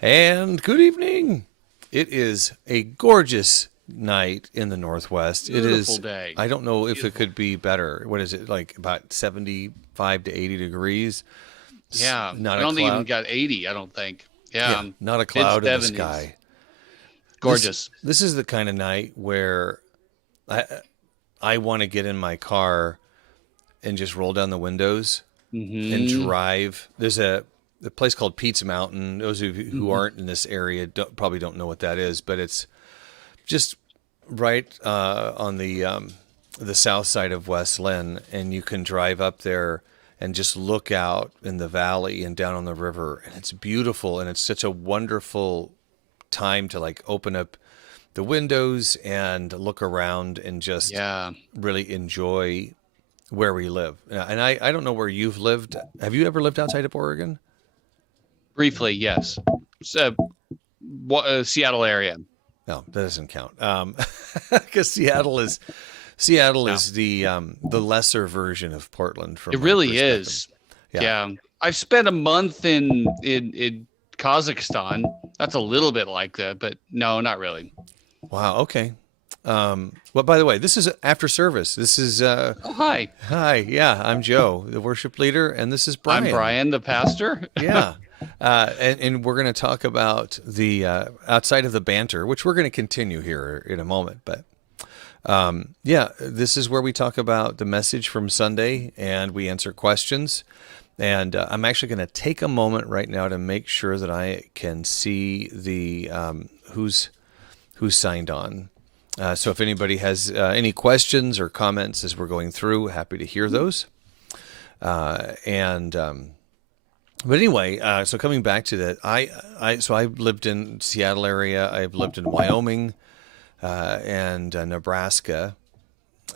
And good evening. It is a gorgeous night in the Northwest. Beautiful It is. day. I don't know if it Beautiful. could be better. What is it, like about 75 to 80 degrees? Yeah. Not I a don't think even cloud. got 80, I don't think. Yeah, Yeah. not a Mid cloud in the 70s. sky. This Gorgeous. this is the kind of night where I I want to get in my car and just roll down the windows and Mm-hmm. drive. There's a place called Pete's Mountain. Those of you who Mm-hmm. aren't in this area probably don't know what that is, but it's just right on the south side of West Lynn, and you can drive up there and just look out in the valley and down on the river, and it's beautiful, and it's such a wonderful time to like open up the windows and look around and just Yeah. really enjoy where we live. And I don't know where you've lived. Have you ever lived outside of Oregon? Briefly, yes. So, Seattle area. No, that doesn't count. Because Seattle No, is the lesser version of Portland from it my really perspective. is. Yeah. Yeah. I've spent a month in Kazakhstan. That's a little bit like that, but no, not really. Wow. Okay. Well, by the way, this is after service. This is Oh, hi. hi. Yeah, I'm Joe, the worship leader, and this is I'm Brian. Brian, the pastor. Yeah. And we're going to talk about the outside of the banter, which we're going to continue here in a moment. But yeah, this is where we talk about the message from Sunday and we answer questions. And I'm actually going to take a moment right now to make sure that I can see the who's signed on. So if anybody has any questions or comments as we're going through, happy to hear those. And but anyway, so coming back to that, I lived in Seattle area. I've lived in Wyoming and Nebraska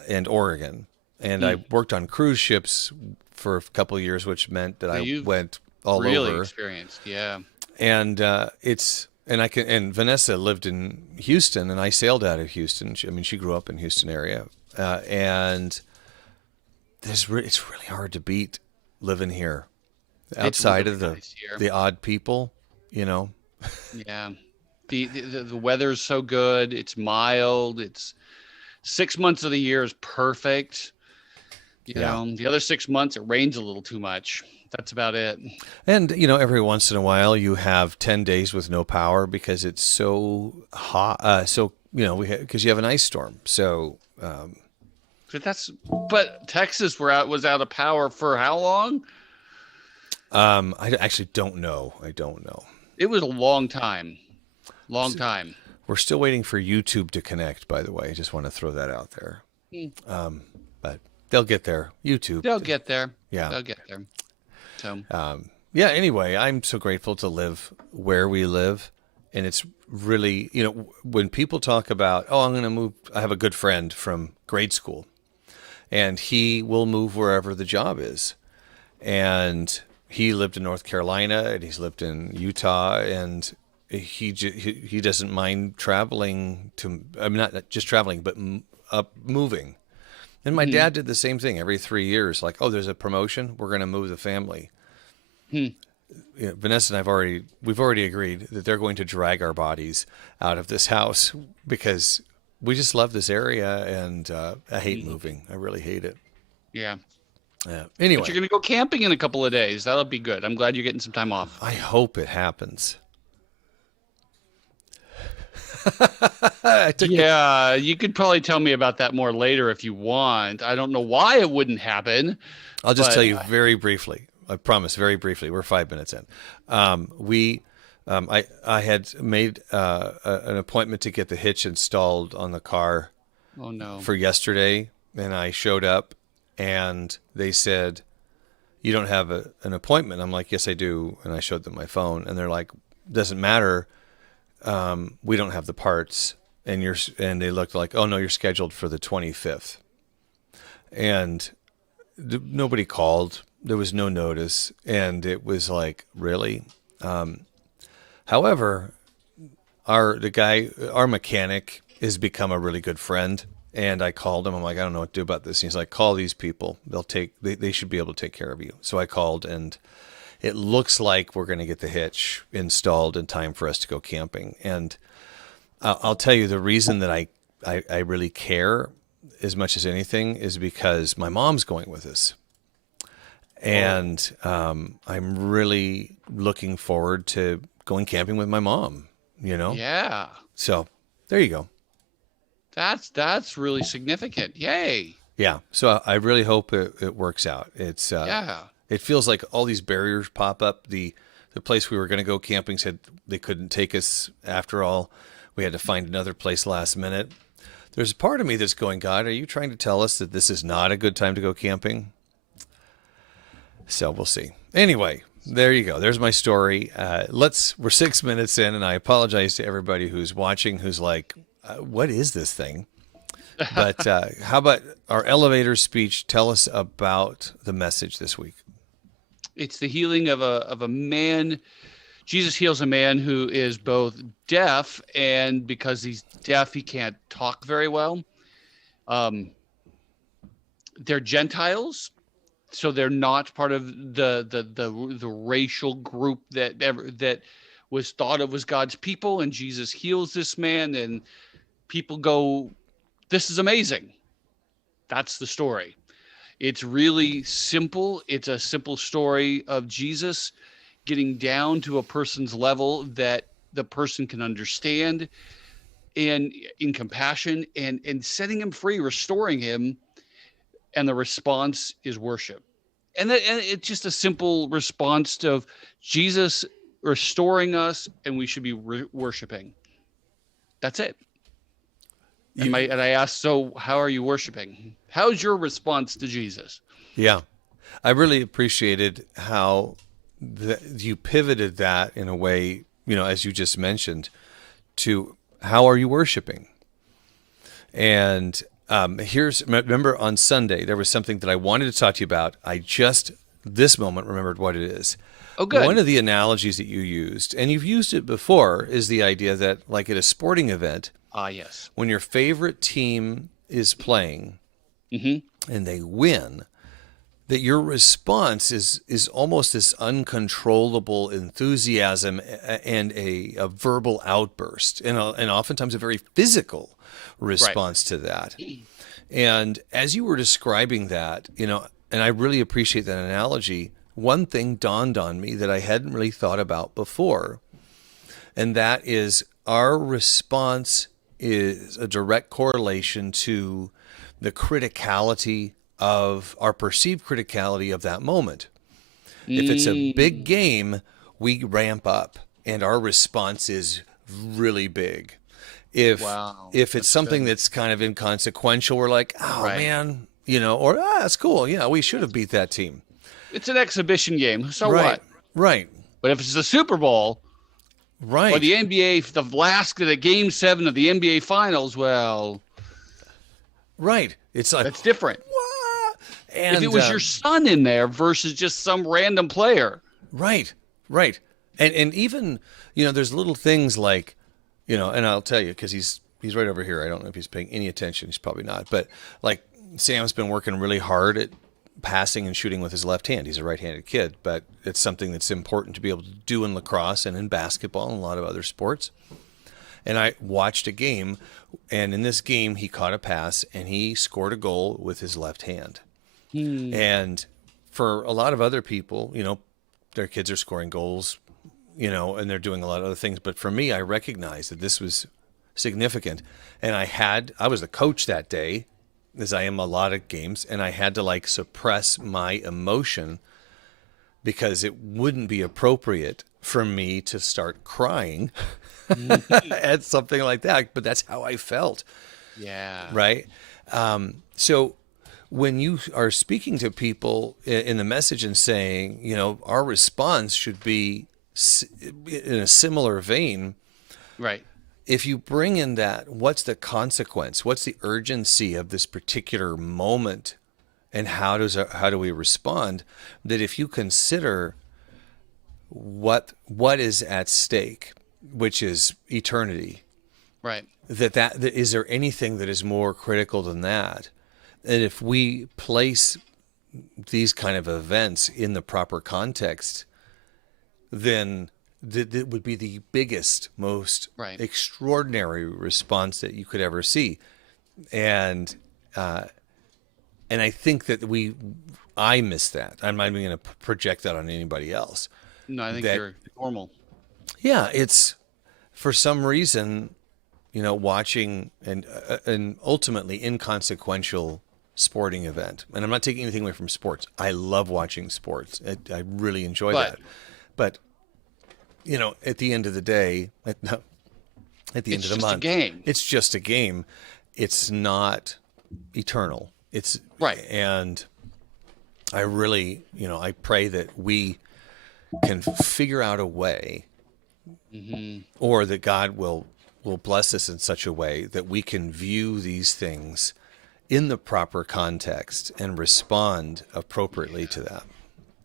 and Oregon, and I Hmm. worked on cruise ships for a couple of years, which meant that So I you've went all really over. experienced. Yeah. And it's and Vanessa lived in Houston, and I sailed out of Houston. I mean, she grew up in Houston area, and it's really hard to beat living here It's outside really of nice here. the odd people, you know. Yeah. The weather's so good. It's mild. It's 6 months of the year is perfect. Yeah. The other 6 months it rains a little too much. That's about it. And every once in a while you have 10 days with no power because it's so hot. So because you have an ice storm. So But Texas was out of power for how long? I actually don't know. I don't know. It was a long time. Long time. We're still waiting for YouTube to connect, by the way. I just want to throw that out there. Hmm. But they'll get there. YouTube. They'll get there. Yeah. They'll get there. So Yeah, anyway, I'm so grateful to live where we live. And it's really, when people talk about, oh, I'm going to move, I have a good friend from grade school, and he will move wherever the job is. And he lived in North Carolina, and he's lived in Utah, and he doesn't mind traveling to, I mean, not just traveling, but moving. And my mhm. dad did the same thing every 3 years. Like, oh, there's a promotion, we're going to move the family. Hmm. Vanessa and we've already agreed that they're going to drag our bodies out of this house because we just love this area, and I hate Mhm. moving. I really hate it. Yeah. Yeah. But you're Anyway, gonna go camping in a couple of days. That'll be good. I'm glad you're getting some time off. I hope it happens. I took it. Yeah, you could probably tell me about that more later if you want. I don't know why it wouldn't happen, I'll just tell but you very briefly. I promise, very briefly. We're 5 minutes in. I had made an appointment to get the hitch installed on the car oh no. for yesterday, and I showed up, and they said, "You don't have an appointment." I'm like, "Yes, I do," and I showed them my phone, and they're like, "Doesn't matter. We don't have the parts." And they looked like, "Oh no, you're scheduled for the 25th," and nobody called. There was no notice, and it was like, really. However, our mechanic has become a really good friend. And I called him. I'm like, I don't know what to do about this. And he's like, call these people. They should be able to take care of you. So I called, and it looks like we're going to get the hitch installed in time for us to go camping. And I'll tell you the reason that I really care as much as anything is because my mom's going with us. And I'm really looking forward to going camping with my mom, Yeah. So there you go. That's really significant. Yay. Yeah. So I really hope it works out. Yeah. It feels like all these barriers pop up. The place we were going to go camping said they couldn't take us after all. We had to find another place last minute. There's a part of me that's going, God, are you trying to tell us that this is not a good time to go camping? So we'll see. Anyway, there you go. There's my story. We're 6 minutes in, and I apologize to everybody who's watching, who's like, what is this thing? But how about our elevator speech? Tell us about the message this week. It's the healing of a man. Jesus heals a man who is both deaf, and because he's deaf, he can't talk very well. They're Gentiles, so they're not part of the racial group that was thought of as God's people. And Jesus heals this man, and people go, "This is amazing." That's the story. It's really simple. It's a simple story of Jesus getting down to a person's level that the person can understand, and in compassion, and setting him free, restoring him. And the response is worship. And it's just a simple response to Jesus restoring us, and we should be worshiping. That's it. And I asked, so how are you worshiping? How's your response to Jesus? Yeah. I really appreciated how you pivoted that in a way, as you just mentioned, to how are you worshiping? And remember on Sunday, there was something that I wanted to talk to you about. I just, this moment, remembered what it is. Oh, good. One of the analogies that you used, and you've used it before, is the idea that, like at a sporting event, yes, when your favorite team is playing and they win, that your response is almost this uncontrollable enthusiasm and a verbal outburst, and oftentimes a very physical response to that. And as you were describing that, and I really appreciate that analogy, one thing dawned on me that I hadn't really thought about before, and that is our response is a direct correlation to the criticality of our perceived criticality of that moment. If it's a big game, we ramp up and our response is really big. If it's something that's kind of inconsequential, we're like, oh man, or that's cool. Yeah, we should have beat that team. It's an exhibition game. So what? Right. But if it's the Super Bowl, or the NBA, the Game 7 of the NBA Finals, well, it's like that's different. What? And if it was your son in there versus just some random player, right, and even there's little things like, and I'll tell you because he's right over here. I don't know if he's paying any attention. He's probably not. But like Sam's been working really hard at passing and shooting with his left hand. He's a right-handed kid, but it's something that's important to be able to do in lacrosse and in basketball and a lot of other sports. And I watched a game, and in this game, he caught a pass and he scored a goal with his left hand. And for a lot of other people, their kids are scoring goals, and they're doing a lot of other things. But for me, I recognized that this was significant. And I was the coach that day, as I am a lot of games, and I had to suppress my emotion because it wouldn't be appropriate for me to start crying at something like that. But that's how I felt. Yeah. Right. So when you are speaking to people in the message and saying, our response should be in a similar vein. Right. If you bring in that, what's the consequence? What's the urgency of this particular moment and how do we respond, that if you consider what is at stake, which is eternity, Right. that is there anything that is more critical than that? And if we place these kind of events in the proper context, then that would be the biggest, most Right. extraordinary response that you could ever see. And I think that I miss that. I'm not even going to project that on anybody else. No, I think That, you're normal. yeah, it's for some reason, watching an ultimately inconsequential sporting event. And I'm not taking anything away from sports. I love watching sports. I really enjoy But that. But, at the end of the day, at the end it's of the just a month, game. it's just a game. It's not eternal. Right. And I really, I pray that we can figure out a way, or that God will bless us in such a way that we can view these things in the proper context and respond appropriately to them.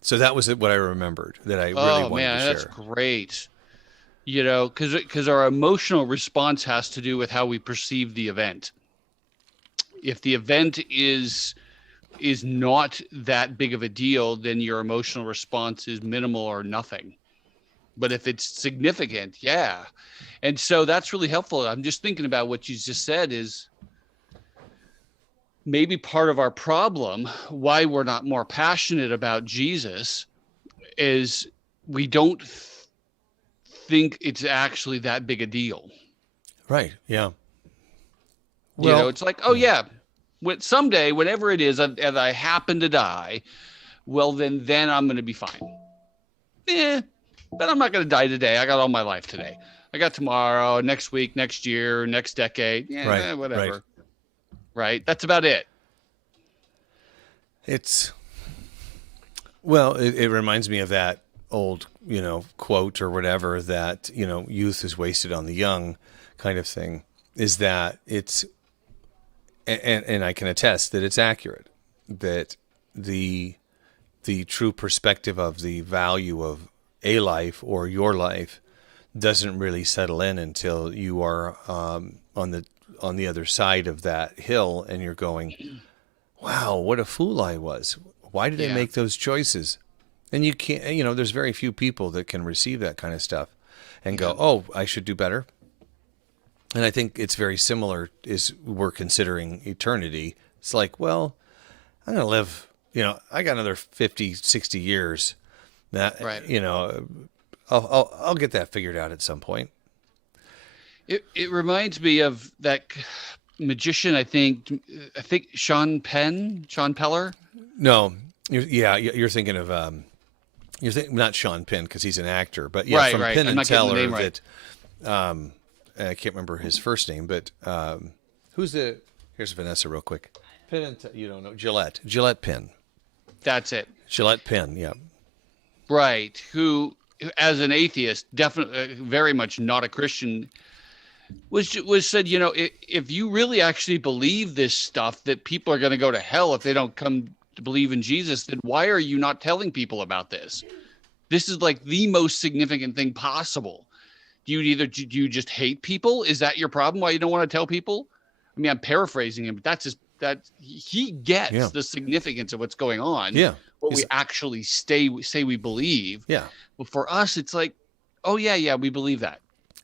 So that was what I remembered that I really Oh wanted man, to that's share. great. Because our emotional response has to do with how we perceive the event. If the event is not that big of a deal, then your emotional response is minimal or nothing. But if it's significant, yeah. And so that's really helpful. I'm just thinking about what you just said is maybe part of our problem, why we're not more passionate about Jesus, is we don't think it's actually that big a deal. Right. Yeah. Well, Well, it's like, oh yeah, someday, whenever it is, and I happen to die, well then I'm going to be fine. But I'm not going to die today. I got all my life today. I got tomorrow, next week, next year, next decade. Yeah, right. whatever. Right. That's about it. It's well, it reminds me of that old, quote or whatever that, youth is wasted on the young kind of thing, is that and I can attest that it's accurate, that the true perspective of the value of a life or your life doesn't really settle in until you are on the other side of that hill and you're going, wow, what a fool I was. Why did I Yeah. make those choices? And you can't, there's very few people that can receive that kind of stuff and go, oh, I should do better. And I think it's very similar as we're considering eternity. It's like, well, I'm going to live, I got another 50, 60 years that, Right. I'll get that figured out at some point. It reminds me of that magician. I think Sean Peller. No, you're thinking of, not Sean Penn because he's an actor, but yeah, Right, from right. Penn I'm and not getting the Teller name right. that, I can't remember his first name, but here's Vanessa real quick. Penn and you don't know, Gillette Penn. That's it. Gillette Penn, yeah. Right. Who, as an atheist, definitely very much not a Christian, was said, if you really actually believe this stuff that people are going to go to hell if they don't come to believe in Jesus, then why are you not telling people about this? This is like the most significant thing possible. Do you just hate people? Is that your problem? Why you don't want to tell people? I mean, I'm paraphrasing him, but that he gets the significance of what's going on. Yeah. What we actually say we believe. Yeah. But for us, it's like, oh yeah, we believe that.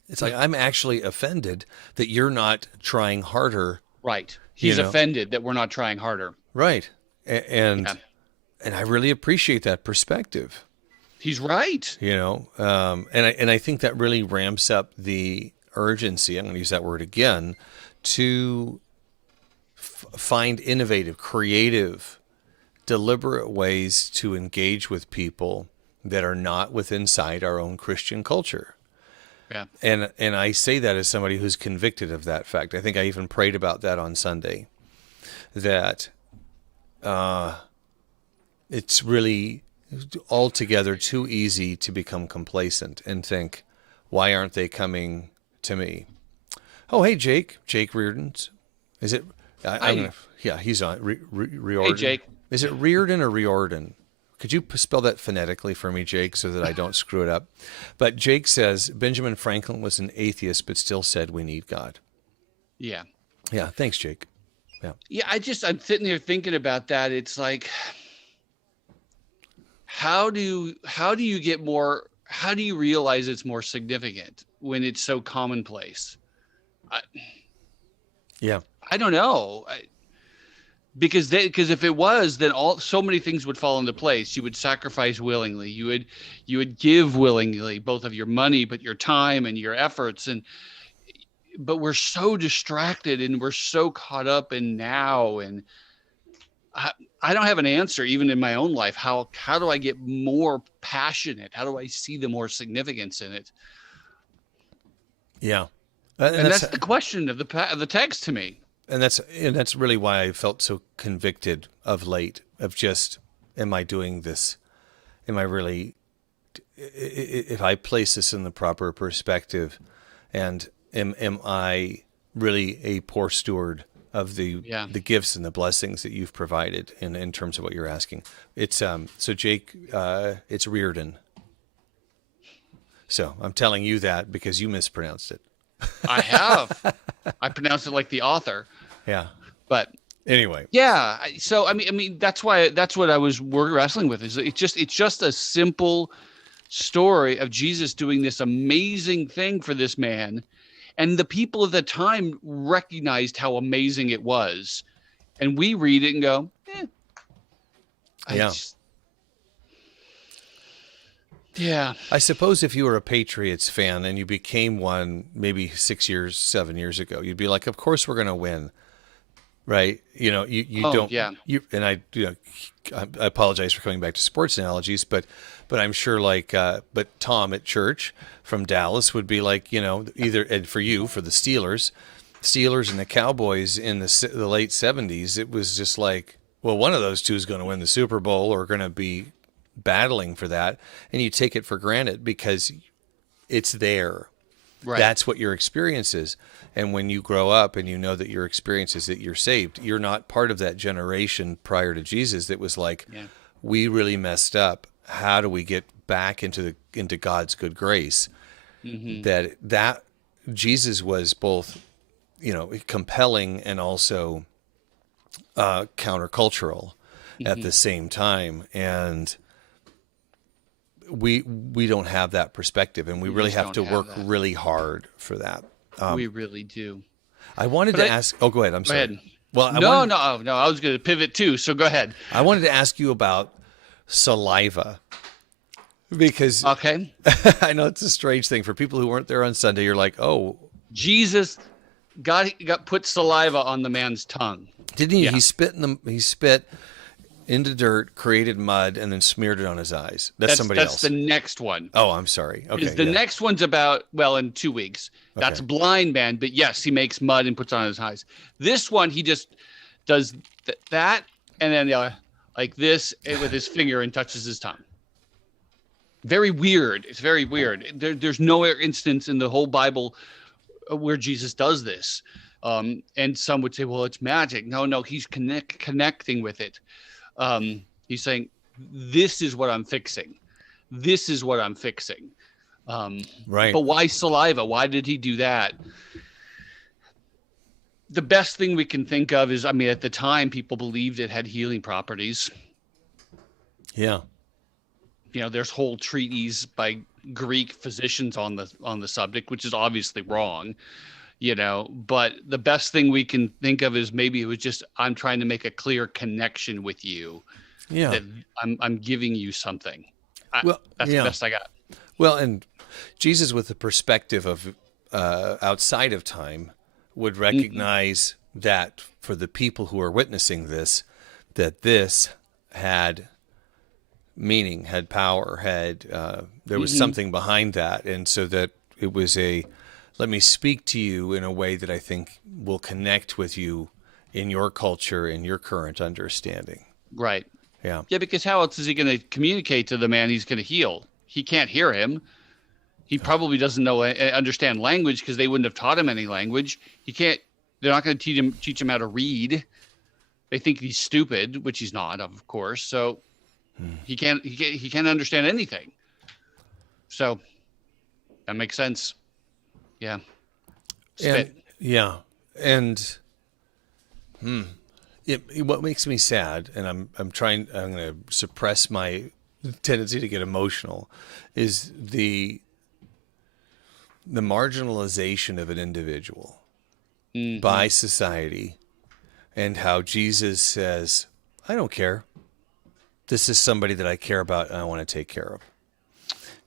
It's like, I'm actually offended that you're not trying harder. Right. He's offended that we're not trying harder. Right. And I really appreciate that perspective. He's right. And I think that really ramps up the urgency, I'm going to use that word again, to find innovative, creative, deliberate ways to engage with people that are not within our own Christian culture. Yeah. And I say that as somebody who's convicted of that fact. I think I even prayed about that on Sunday, that it's really altogether too easy to become complacent and think, why aren't they coming to me? Oh, hey, Jake Reardon's. Is it? I'm gonna, yeah, he's on. Reorder. Hey, Jake. Is it Reardon or Riordan? Could you spell that phonetically for me, Jake, so that I don't screw it up? But Jake says Benjamin Franklin was an atheist, but still said we need God. Yeah. Yeah. Thanks, Jake. Yeah. Yeah. I'm sitting here thinking about that. It's like, how do you get more, how do you realize it's more significant when it's so commonplace? Yeah. I don't know. Because if it was, then so many things would fall into place. You would sacrifice willingly. You would give willingly, both of your money, but your time and your efforts. But we're so distracted and we're so caught up in now. And I don't have an answer, even in my own life. How do I get more passionate? How do I see the more significance in it? Yeah. And that's the question of the text to me. And that's really why I felt so convicted of late, of just, am I doing this? Am I really, if I place this in the proper perspective, and am I really a poor steward of the gifts and the blessings that you've provided in terms of what you're asking? It's so Jake, it's Reardon. So I'm telling you that because you mispronounced it. I have. I pronounced it like the author. Yeah. But anyway. Yeah. So I mean that's what we're wrestling with. Is it's just a simple story of Jesus doing this amazing thing for this man, and the people of the time recognized how amazing it was, and we read it and go, Yeah. I suppose if you were a Patriots fan and you became one maybe 7 years ago, you'd be like, of course we're going to win. Right. You know, I apologize for coming back to sports analogies, but I'm sure but Tom at church from Dallas would be like, either, and for the Steelers and the Cowboys in the late 70s, it was just like, well, one of those two is going to win the Super Bowl or going to be battling for that, and you take it for granted because it's there. Right. That's what your experience is. And when you grow up and you know that your experience is that you're saved, you're not part of that generation prior to Jesus that was like, we really messed up. How do we get back into God's good grace? Mm-hmm. That Jesus was both, compelling and also countercultural at the same time. And we don't have that perspective, and we really have to work really hard for that. We really do. I wanted to ask. Oh, go ahead. I'm sorry. Go ahead. Well, no. I was going to pivot too. So go ahead. I wanted to ask you about saliva, because I know it's a strange thing for people who weren't there on Sunday. You're like, oh, Jesus got put saliva on the man's tongue, didn't he? Yeah. He spit into dirt, created mud, and then smeared it on his eyes. That's somebody else. That's the next one. Oh, I'm sorry. Okay. The next one's about, in 2 weeks. That's blind man, but yes, he makes mud and puts it on his eyes. This one, he just does that, and then like this with his finger and touches his tongue. Very weird. It's very weird. There's no instance in the whole Bible where Jesus does this. And some would say, well, it's magic. No, he's connecting with it. He's saying, this is what I'm fixing. This is what I'm fixing. Right. But why saliva? Why did he do that? The best thing we can think of is, at the time, people believed it had healing properties. Yeah. There's whole treatises by Greek physicians on the subject, which is obviously wrong. But the best thing we can think of is maybe it was just, I'm trying to make a clear connection with you. Yeah. That I'm giving you something. That's the best I got. Well, and Jesus, with the perspective of outside of time, would recognize that for the people who are witnessing this, that this had meaning, had power, there was something behind that. And so that it was let me speak to you in a way that I think will connect with you in your culture, in your current understanding. Right. Yeah. Yeah, because how else is he going to communicate to the man he's going to heal? He can't hear him. He probably doesn't understand language because they wouldn't have taught him any language. They're not going to teach him how to read. They think he's stupid, which he's not, of course. So he can't understand anything. So that makes sense. Yeah. And Spit. yeah, and what makes me sad, and I'm going to suppress my tendency to get emotional, is the marginalization of an individual by society, and how Jesus says, I don't care. This is somebody that I care about and I want to take care of.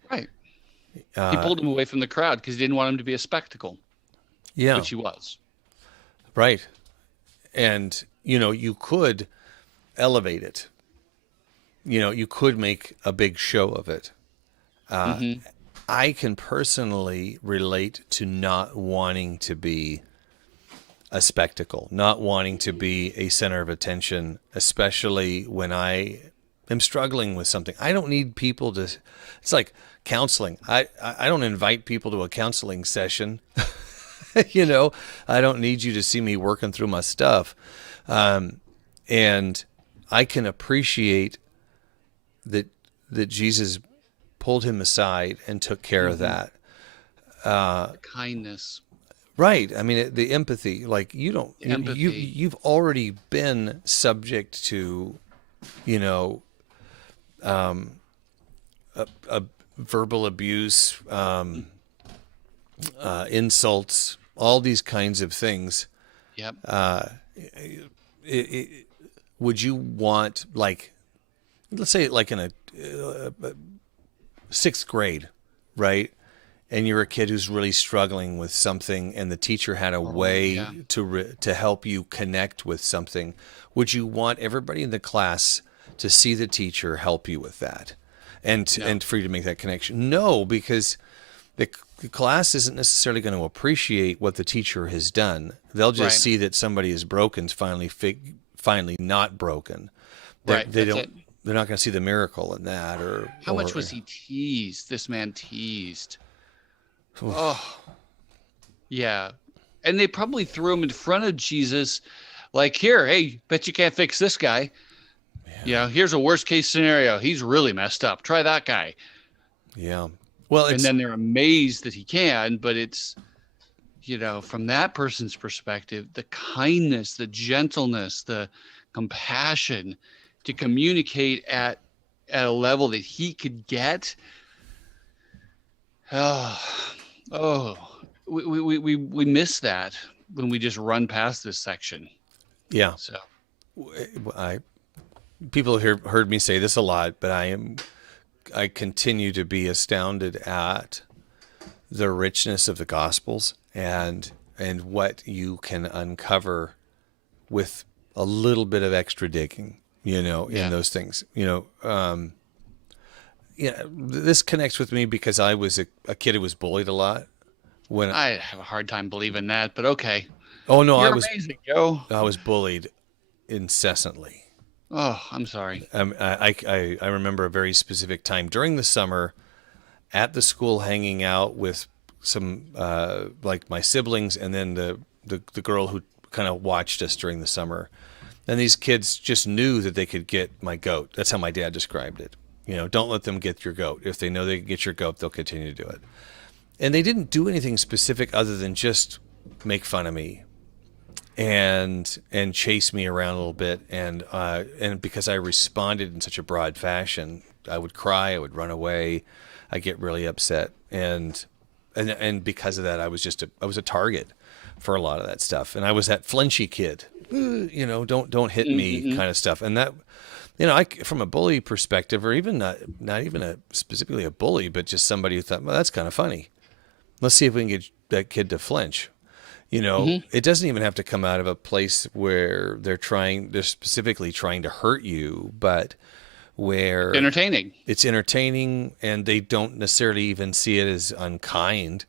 Right. He pulled him away from the crowd because he didn't want him to be a spectacle, Yeah, which he was. right. And, you could elevate it. You could make a big show of it. I can personally relate to not wanting to be a spectacle, not wanting to be a center of attention, especially when I am struggling with something. I don't need people to, it's like counseling. I don't invite people to a counseling session. I don't need you to see me working through my stuff. And I can appreciate that Jesus pulled him aside and took care of that. The kindness. Right. I mean, the empathy, like Empathy. you've already been subject to, a verbal abuse, insults, all these kinds of things. Yep. Would you want, like, let's say like in a sixth grade, right? And you're a kid who's really struggling with something, and the teacher had a way to help you connect with something. Would you want everybody in the class to see the teacher help you with that, and for you to make that connection? No, because the class isn't necessarily going to appreciate what the teacher has done. They'll just see that somebody is broken, finally not broken. They don't. They're not going to see the miracle in that. Or how much was he teased? This man teased. Oh, yeah. And they probably threw him in front of Jesus, like, here, hey, bet you can't fix this guy. Yeah. Here's a worst case scenario. He's really messed up. Try that guy. Yeah. Well, and then they're amazed that he can, but it's, from that person's perspective, the kindness, the gentleness, the compassion to communicate at a level that he could get. We miss that when we just run past this section. Yeah. So people heard me say this a lot, but I continue to be astounded at the richness of the Gospels and what you can uncover with a little bit of extra digging, in those things. This connects with me because I was a kid who was bullied a lot. I have a hard time believing that, but okay. Oh no, You're amazing, Joe. I was bullied incessantly. Oh, I'm sorry. I remember a very specific time during the summer at the school, hanging out with some like my siblings, and then the girl who kind of watched us during the summer. And these kids just knew that they could get my goat. That's how my dad described it. Don't let them get your goat. If they know they can get your goat, they'll continue to do it. And they didn't do anything specific other than just make fun of me and chase me around a little bit. And because I responded in such a broad fashion, I would cry, I would run away, I get really upset. And because of that, I was a target for a lot of that stuff. And I was that flinchy kid, don't hit me kind of stuff. And that, from a bully perspective, or even not even specifically a bully, but just somebody who thought, well, that's kind of funny. Let's see if we can get that kid to flinch. It doesn't even have to come out of a place where they're specifically trying to hurt you, but where it's entertaining, and they don't necessarily even see it as unkind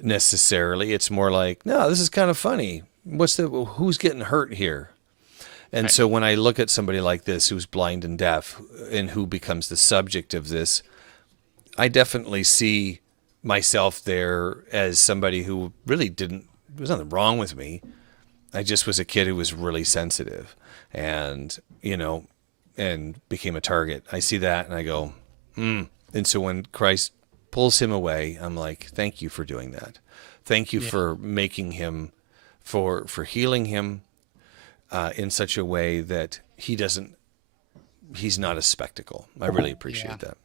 necessarily. It's more like, no, this is kind of funny. Who's getting hurt here? And so when I look at somebody like this who's blind and deaf and who becomes the subject of this, I definitely see myself there as somebody who really there's nothing wrong with me. I just was a kid who was really sensitive, and and became a target. I see that and I go, And so when Christ pulls him away, I'm like, thank you for doing that. Thank you Yeah. for making him, for healing him in such a way that he's not a spectacle. I really appreciate that.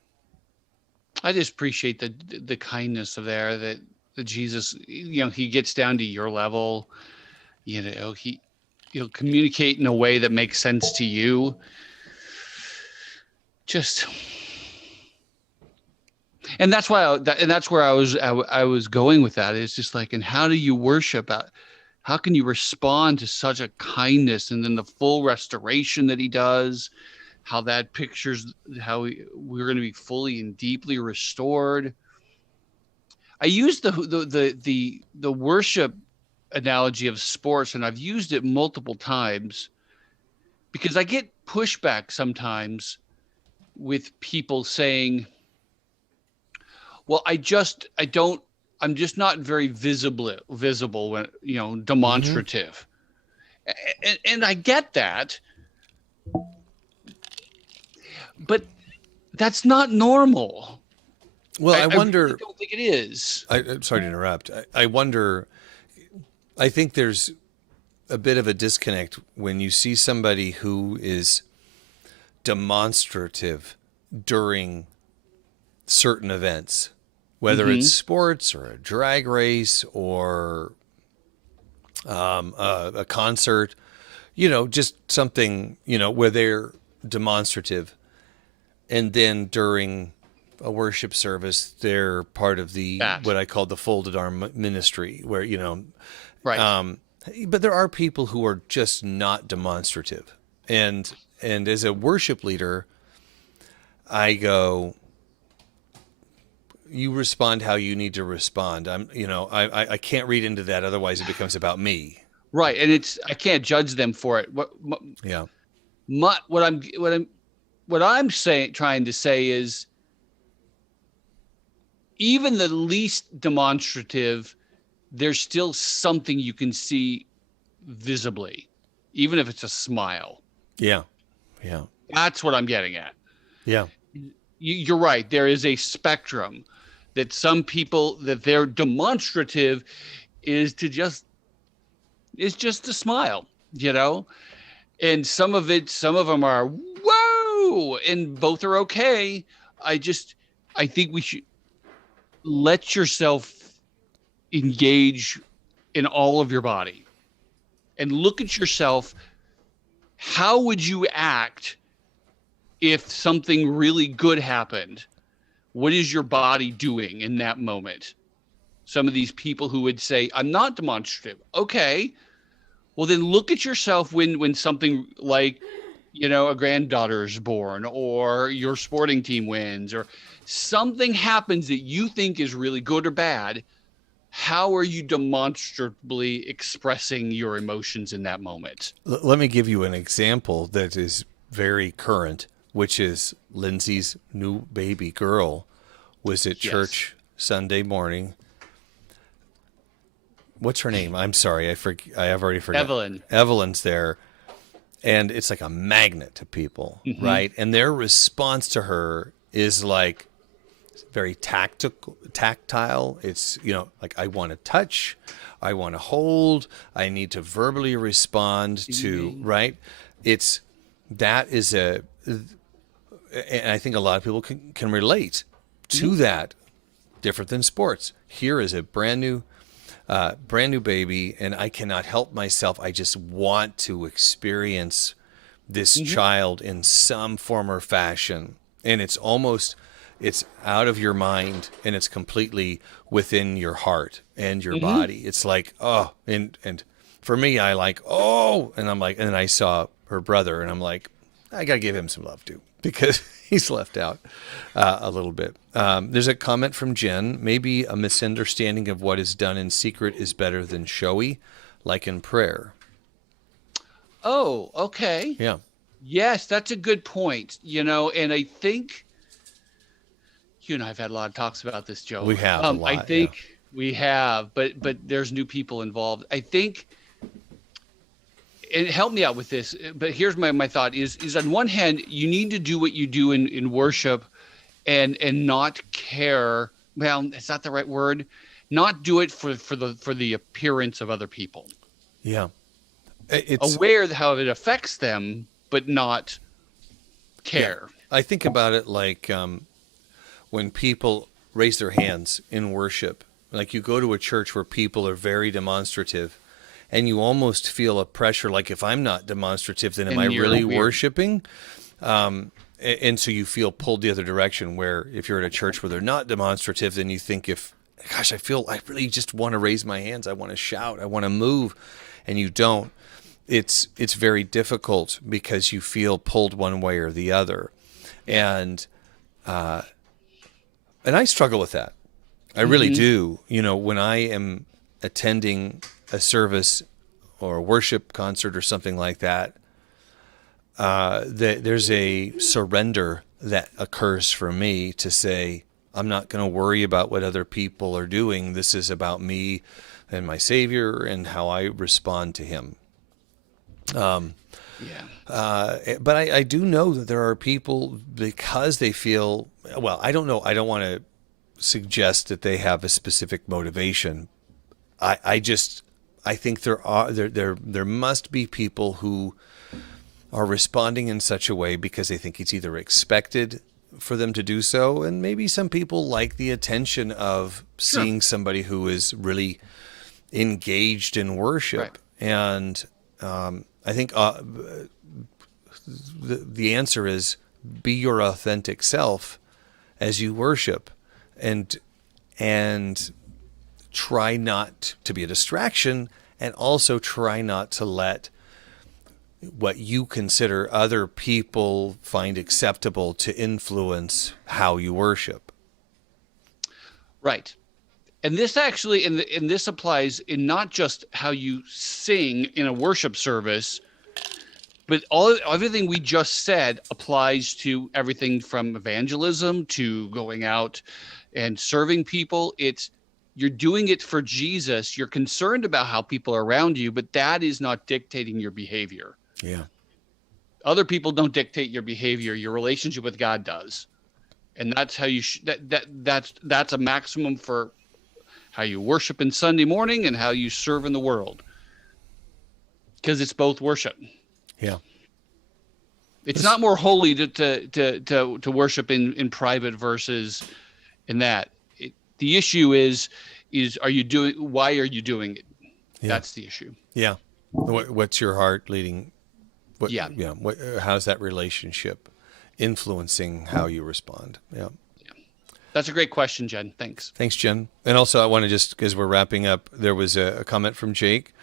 I just appreciate the kindness of there that Jesus, he gets down to your level. He'll communicate in a way that makes sense to you. Just, and that's why, and that's where I was going with that. It's just like, and how do you worship? How can you respond to such a kindness, and then the full restoration that he does? How that pictures how we're going to be fully and deeply restored. I use the worship analogy of sports, and I've used it multiple times because I get pushback sometimes with people saying, well, I'm just not very visible when, demonstrative. And I get that, but that's not normal. Well, I wonder. I really don't think it is. I'm sorry to interrupt. I wonder. I think there's a bit of a disconnect when you see somebody who is demonstrative during certain events, whether it's sports or a drag race or a concert, just something, where they're demonstrative. And then during a worship service, they're part of what I call the folded arm ministry, where, Right. But there are people who are just not demonstrative. And as a worship leader, I go, you respond how you need to respond. I can't read into that. Otherwise it becomes about me. Right. And I can't judge them for it. Yeah. What I'm trying to say is, even the least demonstrative, there's still something you can see visibly, even if it's a smile. Yeah. Yeah. That's what I'm getting at. Yeah. You're right. There is a spectrum that some people, that their demonstrative is just a smile, and some of them are, whoa, and both are okay. I think we should let yourself engage in all of your body and look at yourself. How would you act if something really good happened? What is your body doing in that moment? Some of these people who would say, I'm not demonstrative. Okay. Well, then look at yourself when something like, a granddaughter is born, or your sporting team wins, or something happens that you think is really good or bad. How are you demonstrably expressing your emotions in that moment? Let me give you an example that is very current, which is Lindsay's new baby girl was at church Sunday morning. What's her name? I'm sorry. I have already forgotten. Evelyn. Evelyn's there. And it's like a magnet to people, right? And their response to her is like very tactile. It's, like, I want to touch, I want to hold, I need to verbally respond to, right? And I think a lot of people can relate to that, different than sports. Here is a brand new baby, and I cannot help myself. I just want to experience this child in some form or fashion. And it's out of your mind, and it's completely within your heart and your body. It's like, oh, and for me, I like, oh, and I'm like, and then I saw her brother, and I'm like, I got to give him some love too, because he's left out a little bit. There's a comment from Jen. Maybe a misunderstanding of what is done in secret is better than showy, like in prayer. Oh, okay. Yeah. Yes, that's a good point. And I think you and I have had a lot of talks about this, Joe. We have a lot, I think we have, but there's new people involved. I think and help me out with this, but here's my thought is on one hand, you need to do what you do in worship and not care. Well, is that the right word? Not do it for the appearance of other people. Yeah. It's aware of how it affects them, but not care. Yeah. I think about it like when people raise their hands in worship, like you go to a church where people are very demonstrative, and you almost feel a pressure, like if I'm not demonstrative, then am I really worshiping? And so you feel pulled the other direction, where if you're at a church where they're not demonstrative, then you think, gosh, I really just want to raise my hands. I want to shout. I want to move. And you don't. It's very difficult because you feel pulled one way or the other. And I struggle with that. I really do. You know, when I am attending a service or a worship concert or something like that, there's a surrender that occurs for me to say, I'm not going to worry about what other people are doing. This is about me and my Savior and how I respond to Him. But I do know that there are people, because they feel, well, I don't know. I don't want to suggest that they have a specific motivation. I think there must be people who are responding in such a way because they think it's either expected for them to do so, and maybe some people like the attention of seeing somebody who is really engaged in worship. Right. And I think the answer is be your authentic self as you worship, and try not to be a distraction, and also try not to let what you consider other people find acceptable to influence how you worship. Right. And this actually, and this applies in not just how you sing in a worship service, but everything we just said applies to everything from evangelism to going out and serving people. You're doing it for Jesus. You're concerned about how people are around you, but that is not dictating your behavior. Yeah. Other people don't dictate your behavior. Your relationship with God does. And that's how you that's a maximum for how you worship in Sunday morning and how you serve in the world. Because it's both worship. Yeah. It's not more holy to worship in private versus in that. The issue is why are you doing it? Yeah. That's the issue. Yeah. What's your heart leading? How's that relationship influencing how you respond? Yeah. That's a great question, Jen. Thanks. Thanks, Jen. And also, I want to just, because we're wrapping up, there was a comment from Jake.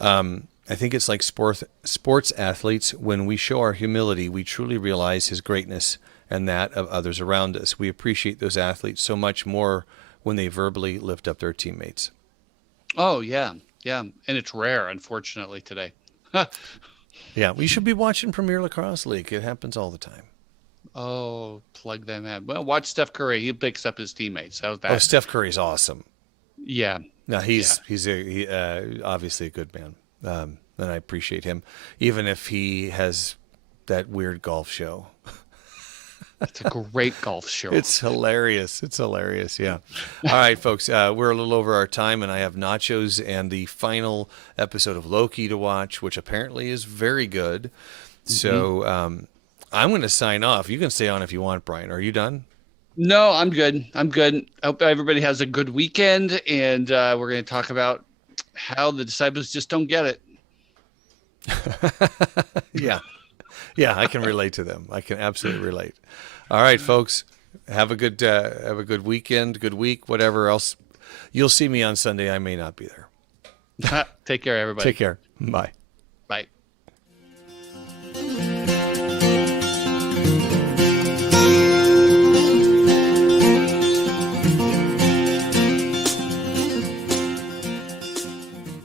I think it's like sports athletes. When we show our humility, we truly realize His greatness and that of others around us. We appreciate those athletes so much more when they verbally lift up their teammates. Oh, yeah. Yeah. And it's rare, unfortunately, today. Yeah. We should be watching Premier Lacrosse League. It happens all the time. Oh, plug them in. Well, watch Steph Curry. He picks up his teammates. How's that? Oh, Steph Curry's awesome. Yeah. No, he's obviously a good man. And I appreciate him, even if he has that weird golf show. It's a great golf show. It's hilarious. Yeah. All right, folks, we're a little over our time, and I have nachos and the final episode of Loki to watch, which apparently is very good. So I'm going to sign off. You can stay on if you want, Brian. Are you done? No, I'm good. I hope everybody has a good weekend, and we're going to talk about how the disciples just don't get it. Yeah, I can relate to them. I can absolutely relate. All right, folks, have a good weekend, good week, whatever else. You'll see me on Sunday. I may not be there. Take care, everybody. Take care. Bye. Bye.